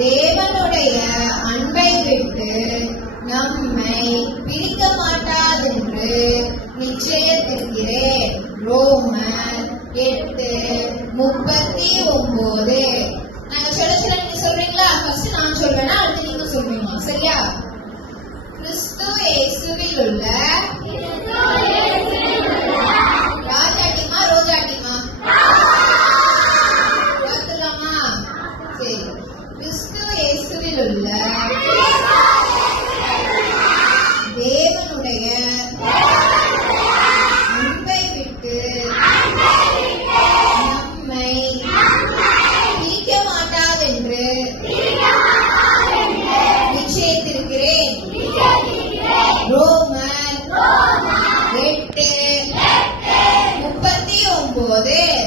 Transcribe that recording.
தேவனுடைய அன்பை விட்டு நம்மை பிரிக்க மாட்டாதென்று நிச்சயத்திருக்கிறேன். ரோமர் 8:39. நாங்க சொல்ல நீங்க சொல்றீங்களா? ஃபர்ஸ்ட் நான் சொல்றேன்னா அடுத்து நீங்க சொல்றீங்களா? சரியா? கிறிஸ்து இயேசுவில் உள்ள ராஜாட்டிமா ரோஜாட்டிமா பார்த்துலாமா? சரி. கிறிஸ்து இயேசுவில் உள்ள தேவனுடைய அன்பை விட்டு நம்மை பிரிக்க மாட்டாதென்று நிச்சயித்திருக்கிறேன். ரோமர் 8:39.